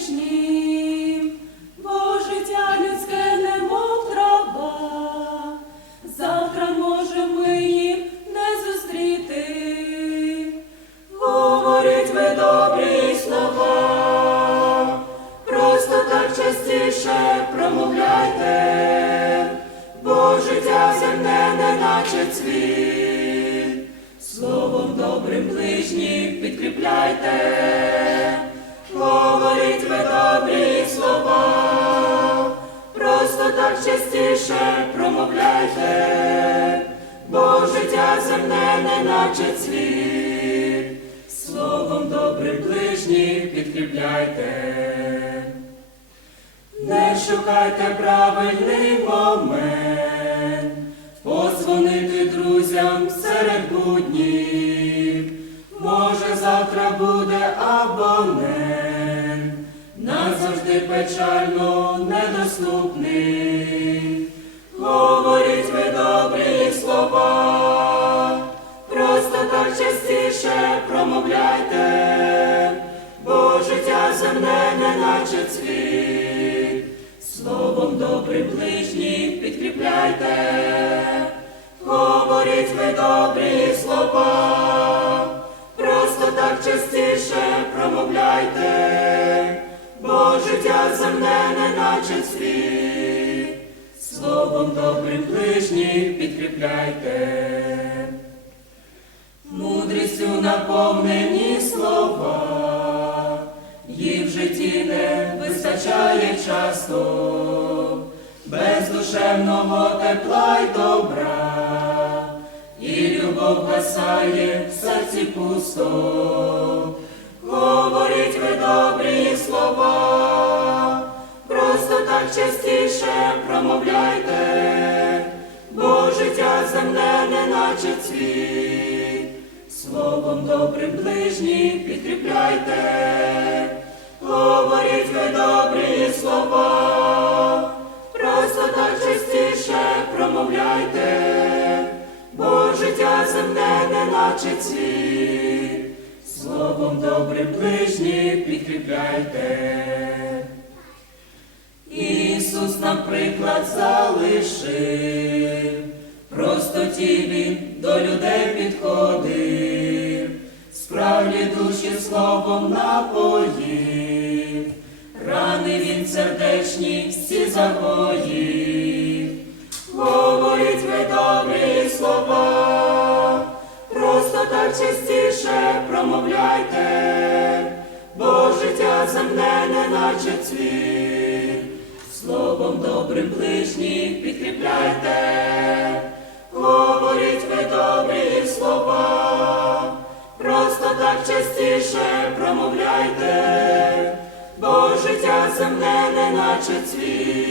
ближнім, життя людське немов трава, завтра можемо їх не зустріти, говорить ви добрі слова, просто так частіше промовляйте, бо життя земне не наче словом добрим ближнім підкріпляйте добрі слова, просто так частіше промовляйте, бо життя земне неначе цвіт, словом добрим ближніх підкріпляйте. Не шукайте правильний момент, позвонити друзям серед буднів. Може, завтра буде назавжди печально недоступний. Говоріть ви добрі слова, просто так частіше промовляйте, бо життя земне неначе цвіт, словом добрим ближніх підкріпляйте, говоріть ви добрі цвіт, словом добрим ближніх підкріпляйте. Мудрістю наповнені слова, їх в житті не вистачає часто, без душевного тепла й добра, і любов гасає в серці пусто. Частіше промовляйте, бо життя земне неначе цвіт, словом добрим ближніх підкріпляйте, говоріть ви добрі слова, просто так частіше промовляйте, бо життя земне неначе цвіт, словом добрим ближніх підкріпляйте. Приклад залишив, простоті Він до людей підходив, справді душі словом напоїв, рани він сердечні всі загоїв. Говоріть ви добрі слова, просто так частіше промовляйте, бо життя земне неначе цвіт, словом добрим ближніх підкріпляйте, говоріть ви добрі слова, просто так частіше промовляйте, бо життя земне неначе цвіт,